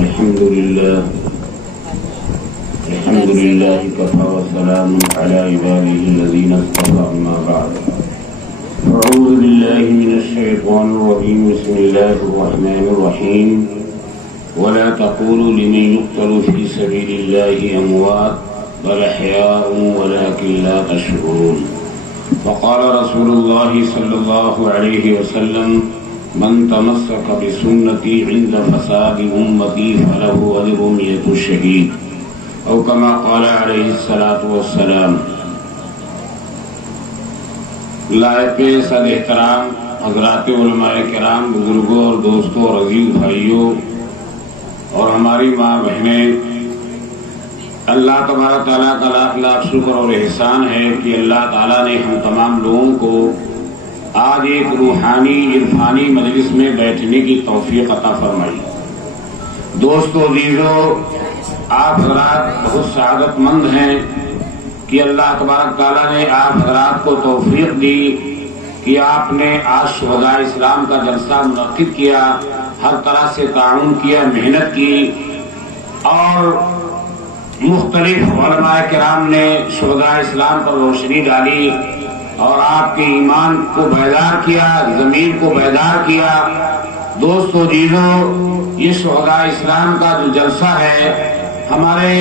الحمد لله كفى وسلام على عباده الذين اصطفى أما بعد أعوذ بالله من الشيطان الرجيم بسم الله الرحمن الرحيم ولا تقولوا لمن يقتل في سبيل الله أموات بل أحياء ولكن لا تشعرون وقال رسول الله صلى الله عليه وسلم من تمسك بسنتي عند فساد أمتي فله أجر 100 شهيد او كما قال عليه الصلاة والسلام۔ لائق صد احترام حضرات علماء کرام، بزرگوں اور دوستوں اور عزیز بھائیوں اور ہماری ماں بہنیں، اللہ تبارک تعالیٰ کا لاکھ لاکھ شکر اور احسان ہے کہ اللہ تعالیٰ نے ہم تمام لوگوں کو آج ایک روحانی عرفانی مجلس میں بیٹھنے کی توفیق عطا فرمائی۔ دوستو عزیزو، آپ حضرات بہت سعادت مند ہیں کہ اللہ تبارک تعالیٰ نے آپ حضرات کو توفیق دی کہ آپ نے آج شہداء اسلام کا جلسہ منعقد کیا، ہر طرح سے تعاون کیا، محنت کی، اور مختلف علماء کرام نے شہداء اسلام پر روشنی ڈالی اور آپ کے ایمان کو بیدار کیا، ضمیر کو بیدار کیا۔ دوستو عزیزو، یہ شہداء اسلام کا جو جلسہ ہے، ہمارے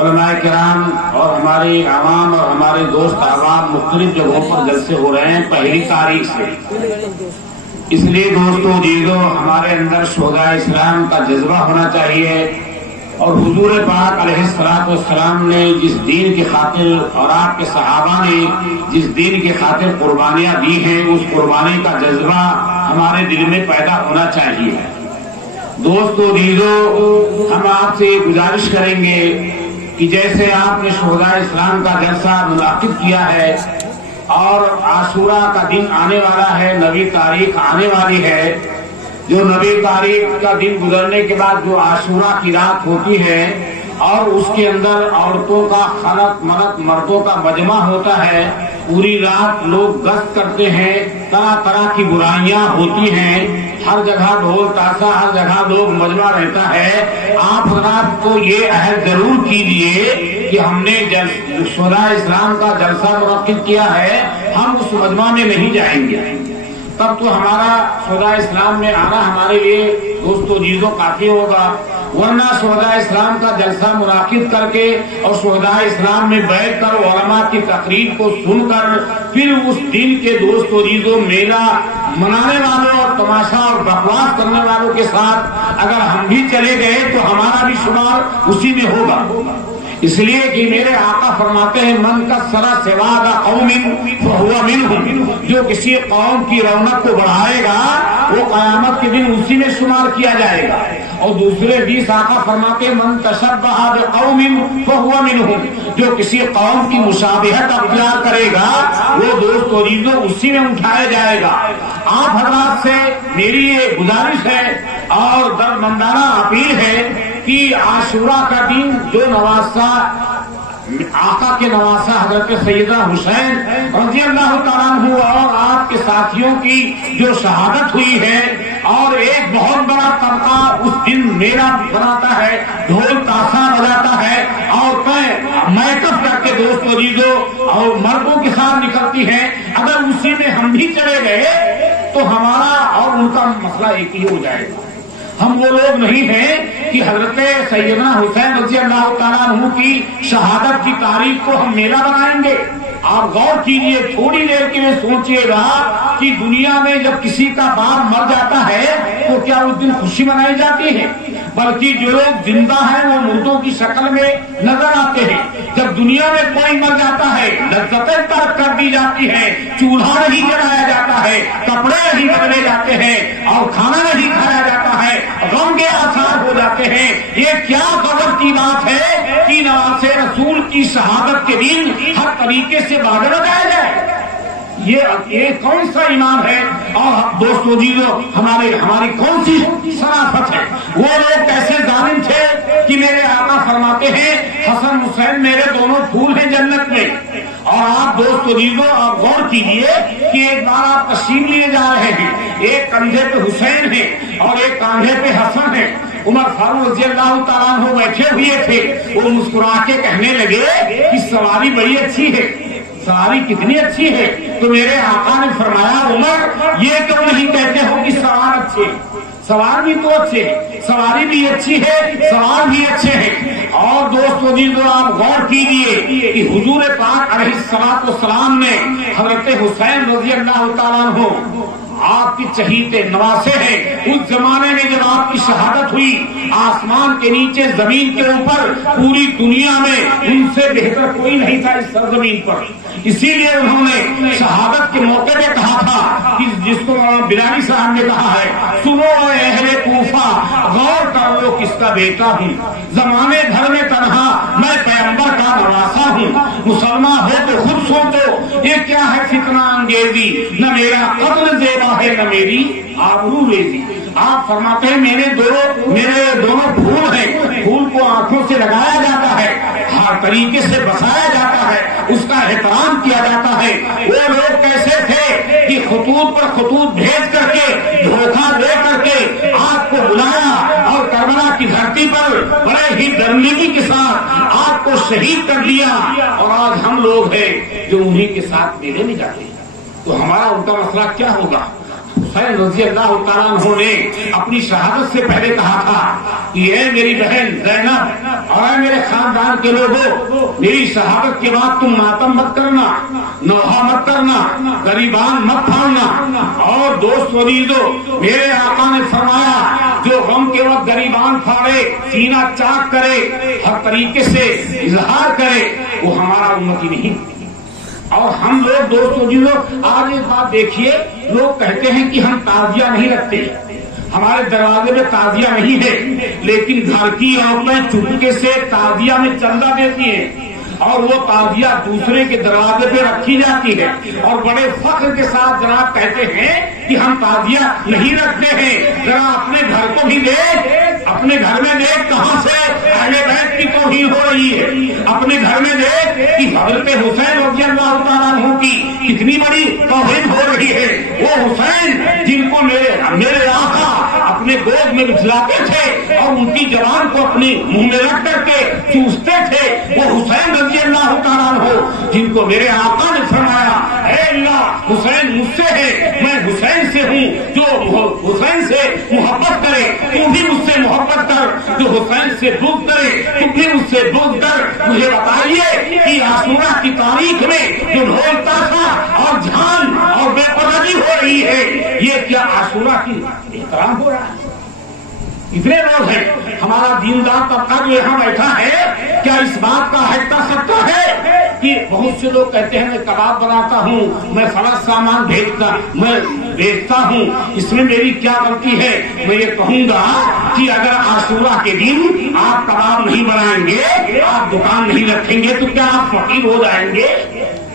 علماء کرام اور ہمارے عوام اور ہمارے دوست احباب مختلف جگہوں پر جلسے ہو رہے ہیں 1 تاریخ سے۔ اس لیے دوستو عزیزو، ہمارے اندر شہداء اسلام کا جذبہ ہونا چاہیے، اور حضور پاک علیہ الصلوۃ والسلام نے جس دین کی خاطر اور آپ کے صحابہ نے جس دین کی خاطر قربانیاں دی ہیں، اس قربانی کا جذبہ ہمارے دل میں پیدا ہونا چاہیے۔ دوستو عزیزو، ہم آپ سے گزارش کریں گے کہ جیسے آپ نے شہداء اسلام کا جلسہ منعقد کیا ہے اور عاشوراء کا دن آنے والا ہے، 9 تاریخ آنے والی ہے، جو 9 تاریخ کا دن گزرنے کے بعد جو عاشوراء کی رات ہوتی ہے اور اس کے اندر عورتوں کا خلق ملق مردوں کا مجمع ہوتا ہے، پوری رات لوگ گشت کرتے ہیں، طرح طرح کی برائیاں ہوتی ہیں، ہر جگہ ڈھول تاشا، ہر جگہ لوگ مجمع رہتا ہے۔ آپ حضرات کو یہ عہد ضرور کیجیے کہ ہم نے شہداء اسلام کا جلسہ منعقد کیا ہے، ہم اس مجمع میں نہیں جائیں گے، تب تو ہمارا شہداء اسلام میں آنا ہمارے لیے دوستو عزیزوں کافی ہوگا، ورنہ شہداء اسلام کا جلسہ منعقد کر کے اور شہداء اسلام میں بیٹھ کر علماء کی تقریر کو سن کر پھر اس دن کے دوستو عزیزوں میلہ منانے والوں اور تماشا اور بکواس کرنے والوں کے ساتھ اگر ہم بھی چلے گئے تو ہمارا بھی شمار اسی میں ہوگا۔ اس لیے کہ میرے آقا فرماتے ہیں من کسر سواد قوم فہو منہم، جو کسی قوم کی رونق کو بڑھائے گا وہ قیامت کے دن اسی میں شمار کیا جائے گا۔ اور دوسرے حدیث آقا فرماتے ہیں من تشبہ بقوم فہو منہم، جو کسی قوم کی مشابہت اختیار کرے گا وہ دوستو عزیزوں اسی میں اٹھایا جائے گا۔ آپ حضرات سے میری یہ گزارش ہے اور درمندانہ اپیل ہے کہ عاشوراء کا دن جو نواسا آقا کے نواسا حضرت سیدنا حسین رضی اللہ تعالیٰ عنہ اور آپ کے ساتھیوں کی جو شہادت ہوئی ہے، اور ایک بہت بڑا طبقہ اس دن میلہ بناتا ہے، ڈھول تاشا بجاتا ہے، عورتیں میک اپ کر کے دوستو عزیزوں اور مردوں کے ساتھ نکلتی ہیں، اگر اسی میں ہم بھی چلے گئے تو ہمارا اور ان کا مسئلہ ایک ہی ہو جائے گا۔ ہم وہ لوگ نہیں ہیں کہ حضرت سیدنا حسین رضی اللہ تعالیٰ عنہ کی شہادت کی تاریخ کو ہم میلہ بنائیں گے۔ آپ غور کیجئے، تھوڑی دیر کے لیے سوچئے گا کہ دنیا میں جب کسی کا باپ مر جاتا ہے تو کیا اس دن خوشی منائی جاتی ہے؟ بلکہ جو لوگ زندہ ہیں وہ مردوں کی شکل میں نظر آتے ہیں۔ جب دنیا میں کوئی مر جاتا ہے لذتیں ترک کر دی جاتی ہے، چولہا نہیں جلایا جاتا ہے، کپڑے نہیں بدلے جاتے ہیں اور کھانا نہیں کھایا جاتا ہے، غم کے آثار ہو جاتے ہیں۔ یہ کیا غضب کی بات ہے کہ نواسے رسول کی شہادت کے دن ہر طریقے سے باغ لگایا جائے؟ یہ کون سا ایمان ہے؟ اور دوستو عزیزوں، ہماری کون سی شرافت ہے؟ وہ لوگ کیسے ظالم تھے کہ میرے آقا فرماتے ہیں حسن حسین میرے دونوں پھول ہیں جنت میں۔ اور آپ دوستو عزیزوں آپ غور کیجئے کہ ایک بار آپ تشریف لیے جا رہے ہیں، ایک کندھے پہ حسین ہے اور ایک کاندھے پہ حسن ہے، عمر فاروق رضی اللہ تعالیٰ عنہ بیٹھے ہوئے تھے، وہ مسکرا کے کہنے لگے کہ سواری بڑی اچھی ہے، سواری کتنی اچھی ہے؟ تو میرے آقا نے فرمایا عمر یہ کیوں نہیں کہتے ہو کہ سوار اچھے؟ سوار بھی تو اچھے، سواری بھی اچھی ہے، سوار بھی اچھے ہیں۔ اور دوستو جی جو آپ غور کیجیے کہ حضور پاک علیہ الصلوۃ والسلام نے حضرت حسین رضی اللہ تعالیٰ عنہ آپ کی چہیتے نواسے ہیں۔ اس زمانے میں جب آپ کی شہادت ہوئی، آسمان کے نیچے زمین کے اوپر پوری دنیا میں ان سے بہتر کوئی نہیں تھا اس سرزمین پر، اسی لیے انہوں نے شہادت کے موقع پہ کہا تھا کہ جس کو بلالی صاحب نے کہا ہے، سنو اے اہل کوفہ غور کر لو کس کا بیٹا ہوں، زمانے بھر میں تنہا میں پیغمبر کا نواسا ہوں، مسلمان ہو تو خود سوچو یہ کیا ہے فتنہ انگیزی، نہ میرا قتل زیبا ہے نہ میری آبرو ریزی۔ آپ فرماتے ہیں میرے دونوں پھول ہیں، پھول کو آنکھوں سے لگایا جاتا ہے، ہر طریقے سے بسایا جاتا ہے، اس کا احترام کیا جاتا ہے۔ وہ لوگ کیسے تھے کہ خطوط پر خطوط بھیج کر کے دھوکہ دے کر کے آپ کو بلایا اور کربلا کی دھرتی پر بڑے ہی درندگی کے ساتھ آپ کو شہید کر دیا، اور آج ہم لوگ ہیں جو انہیں کے ساتھ میلے میں جاتے ہیں۔ تو ہمارا ان کا مسئلہ کیا ہوگا؟ حسین رضی اللہ تعالیٰ عنہ نے اپنی شہادت سے پہلے کہا تھا کہ اے میری بہن زینب اور اے میرے خاندان کے لوگوں، میری شہادت کے بعد تم ماتم مت کرنا، نوحہ مت کرنا، غریبان مت پھاڑنا۔ اور دوست عزیزو، میرے آقا نے فرمایا جو غم کے وقت غریبان پھاڑے، سینہ چاک کرے، ہر طریقے سے اظہار کرے، وہ ہمارا امتی نہیں۔ اور ہم لوگ دوستوں جی لوگ آج ایک بات دیکھیے، لوگ کہتے ہیں کہ ہم تعزیہ نہیں رکھتے، ہمارے دروازے میں تعزیہ نہیں ہے، لیکن گھر کی عورتیں چپکے سے تعزیہ میں چندہ دیتی ہیں اور وہ تعزیہ دوسرے کے دروازے پہ رکھی جاتی ہے، اور بڑے فخر کے ساتھ جناب کہتے ہیں کہ ہم تعزیہ نہیں رکھتے ہیں۔ ذرا اپنے گھر کو بھی دیکھ، اپنے گھر میں دیکھ کہاں سے اہل بیت کی توہین ہو رہی ہے، اپنے گھر میں دیکھ کہ حضرت حسین رضی اللہ تعالیٰ عنہ کی کتنی بڑی توہین ہو رہی ہے۔ وہ حسین جن کو میرے آقا اپنے گود میں بٹھلاتے تھے اور ان کی زبان کو اپنے منہ میں رکھ کر کے چوستے تھے، وہ حسین رضی اللہ تعالیٰ عنہ جن کو میرے آقا نے فرمایا اے اللہ حسین مجھ سے ہے، میں حسین سے ہوں، جو حسین سے محبت کرے تو بھی مجھ سے محبت کر، جو حسین سے بغض کرے تو بھی مجھ سے بغض کر۔ مجھے بتائیے کہ عاشورہ کی تاریخ میں جو ڈھول تاشا اور جھان اور بے پردگی ہو رہی ہے، یہ کیا عاشورہ کی احترام ہو رہا ہے؟ اتنے لوگ ہیں، ہمارا دیندار طبقہ جو یہاں بیٹھا ہے کیا اس بات کا حق کر سکتا ہے کہ بہت سے لوگ کہتے ہیں میں کباب بناتا ہوں، میں فلاں سامان میں بیچتا ہوں، اس میں میری کیا غلطی ہے؟ میں یہ کہوں گا کہ اگر عاشورہ کے دن آپ کباب نہیں بنائیں گے، آپ دکان نہیں رکھیں گے تو کیا آپ فقیر ہو جائیں گے؟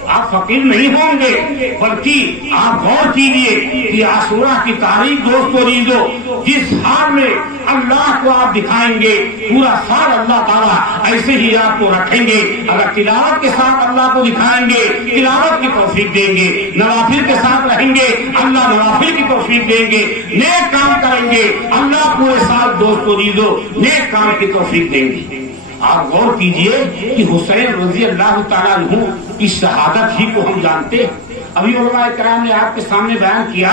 آپ فقیر نہیں ہوں گے، بلکہ آپ غور کیجیے کہ عاشورہ کی تاریخ دوستو عزیزو، جس حال میں اللہ کو آپ دکھائیں گے پورا سال اللہ تعالیٰ ایسے ہی آپ کو رکھیں گے۔ اگر تلاوت کے ساتھ اللہ کو دکھائیں گے تلاوت کی توفیق دیں گے، نوافل کے ساتھ رہیں گے اللہ نوافل کی توفیق دیں گے، نیک کام کریں گے اللہ پورے سال دوستو عزیزو نیک کام کی توفیق دیں گے۔ آپ غور کیجئے کہ حسین رضی اللہ تعالیٰ عنہ کی شہادت ہی کو ہم جانتے ہیں۔ ابھی علماء کرام نے آپ کے سامنے بیان کیا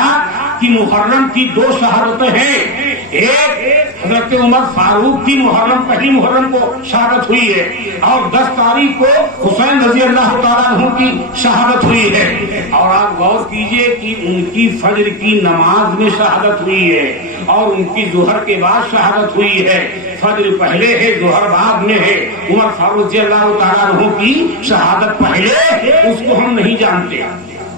کہ محرم کی 2 شہادتیں ہیں، ایک حضرت عمر فاروق کی پہلی محرم کو شہادت ہوئی ہے، اور 10 تاریخ کو حسین رضی اللہ تعالیٰ عنہ کی شہادت ہوئی ہے۔ اور آپ غور کیجئے کہ ان کی فجر کی نماز میں شہادت ہوئی ہے اور ان کی ظہر کے بعد شہادت ہوئی ہے، فجر پہلے ہے ظہر بعد میں ہے۔ عمر فاروق رضی اللہ تعالیٰ عنہ کی شہادت پہلے، اس کو ہم نہیں جانتے،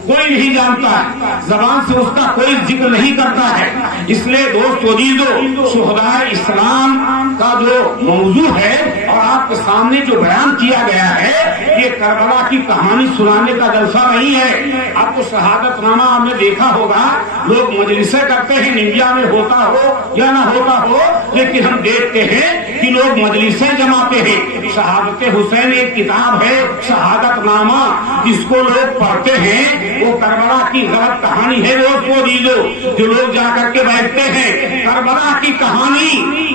کوئی نہیں جانتا ہے، زبان سے اس کا کوئی ذکر نہیں کرتا ہے۔ اس لیے دوست عزیزو، شہداء اسلام کا جو موضوع ہے اور آپ کے سامنے جو بیان کیا گیا ہے، یہ کربلا کی کہانی سنانے کا جلسہ نہیں ہے۔ آپ کو شہادت نامہ آپ نے دیکھا ہوگا، لوگ مجلسیں کرتے ہیں، انڈیا میں ہوتا ہو یا نہ ہوتا ہو، لیکن ہم دیکھتے ہیں کہ لوگ مجلسیں جماتے ہیں۔ شہادت حسین ایک کتاب ہے شہادت نامہ، جس کو لوگ پڑھتے ہیں، وہ کربلا کی غلط کہانی ہے۔ جو لوگ جا کر کے بیٹھتے ہیں کربلا کی کہانی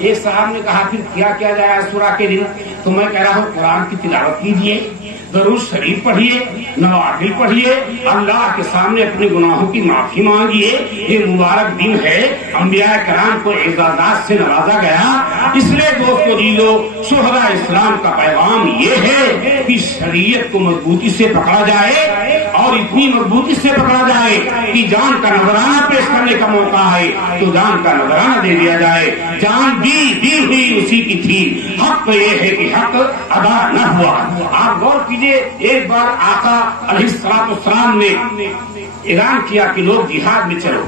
ایک صاحب نے کہا پھر کیا کیا جائے عاشورہ کے دن؟ تو میں کہہ رہا ہوں قرآن کی تلاوت کیجیے، درود شریف پڑھیے، نوافل پڑھیے، اللہ کے سامنے اپنے گناہوں کی معافی مانگیے۔ یہ مبارک دن ہے، انبیاء کرام کو اعزازات سے نوازا گیا۔ اس لیے دوستو جیزو، شہداء اسلام کا پیغام یہ ہے کہ شریعت کو مضبوطی سے پکڑا جائے، اور اتنی مضبوطی سے پکڑا جائے کہ جان کا نذرانہ پیش کرنے کا موقع ہے تو جان کا نذرانہ دے دیا جائے۔ جان دی ہوئی اسی کی تھی، حق تو یہ ہے کہ حق ادا نہ ہوا۔ آپ غور کیجئے، ایک بار آقا علیہ السلام نے اعلان کیا کہ لوگ جہاد میں چلو۔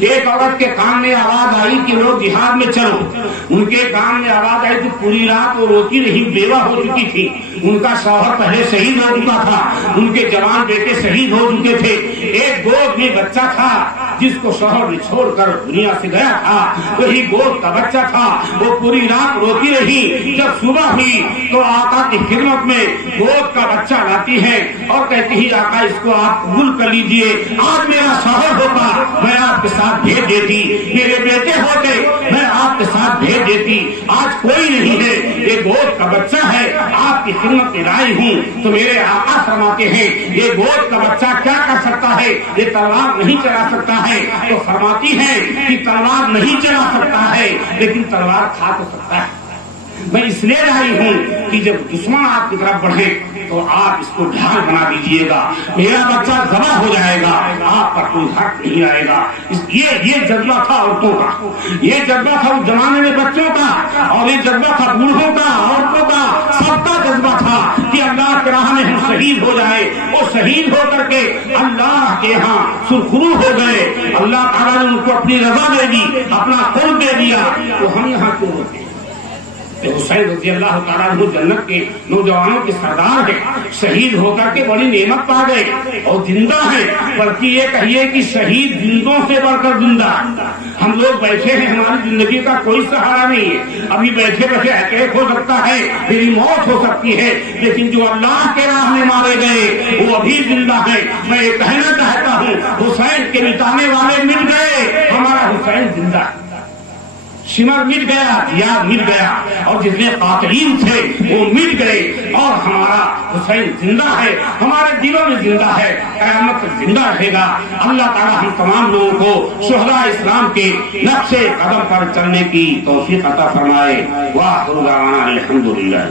ایک عورت کے کان میں آواز آئی کہ لوگ جہاد میں چلو۔ ان کے کان میں آواز آئی تو پوری رات وہ روتی رہی، بیوہ ہو چکی تھی، ان کا شوہر پہلے شہید ہو چکا تھا، ان کے جوان بیٹے شہید ہو چکے تھے، ایک گود میں بچہ تھا جس کو شوہر نے چھوڑ کر دنیا سے گیا تھا، وہی گود کا بچہ تھا۔ وہ پوری رات روتی رہی، جب صبح ہوئی تو آقا کی خدمت میں گود کا بچہ لاتی ہے اور کہتی ہے آقا اس کو آپ قبول کر لیجئے، آج میرا شوہر ہوتا میں آپ کے ساتھ بھیج دیتی، میرے بیٹے ہوتے میں آپ کے ساتھ بھیج دیتی، آج کوئی نہیں ہے، یہ گود کا بچہ ہے، آپ کی خدمت میں لائی ہوں۔ تو میرے آقا فرماتے ہیں یہ گود کا بچہ کیا کر سکتا ہے؟ یہ تلوار نہیں چلا سکتا ہے۔ تو فرماتی ہے کہ تلوار نہیں چلا سکتا ہے لیکن تلوار کھا تو سکتا ہے۔ میں اس لیے لائی ہوں کہ جب دشمن آپ کی طرف بڑھے تو آپ اس کو ڈھال بنا دیجیے گا، میرا بچہ ذبح ہو جائے گا، آپ پر کوئی حق نہیں آئے گا۔ یہ جذبہ تھا عورتوں کا، یہ جذبہ تھا اس زمانے میں بچوں کا، اور یہ جذبہ تھا بوڑھوں کا، عورتوں کا، سب کا جذبہ تھا کہ اللہ کے راہ میں ہم شہید ہو جائے۔ وہ شہید ہو کر کے اللہ کے ہاں سرخرو ہو گئے، اللہ تعالیٰ نے ان کو اپنی رضا دے دی، اپنا خون دے دیا، تو ہم یہاں کیوں ہوتے ہیں؟ حسین رضی اللہ تعالیٰ عنہ جنت کے نوجوانوں کے سردار ہیں، شہید ہو کر کے بڑی نعمت پا گئے اور زندہ ہیں، بلکہ یہ کہیے کہ شہید زندوں سے بڑھ کر زندہ۔ ہم لوگ بیٹھے ہیں، ہماری زندگی کا کوئی سہارا نہیں ہے، ابھی بیٹھے بیٹھے اٹیک ہو سکتا ہے، میری موت ہو سکتی ہے، لیکن جو اللہ کے راہ میں مارے گئے وہ ابھی زندہ ہیں۔ میں یہ کہنا چاہتا ہوں حسین کے مٹانے والے مٹ گئے، ہمارا حسین زندہ ہے۔ شمر مٹ گیا، زیاد مٹ گیا، اور جتنے قاتلین تھے وہ مٹ گئے، اور ہمارا حسین زندہ ہے، ہمارے دلوں میں زندہ ہے، قیامت تک زندہ رہے گا۔ اللہ تعالی ہم تمام لوگوں کو شہداء اسلام کے نقش قدم پر چلنے کی توفیق عطا فرمائے۔ وآخر دعوانا الحمدللہ۔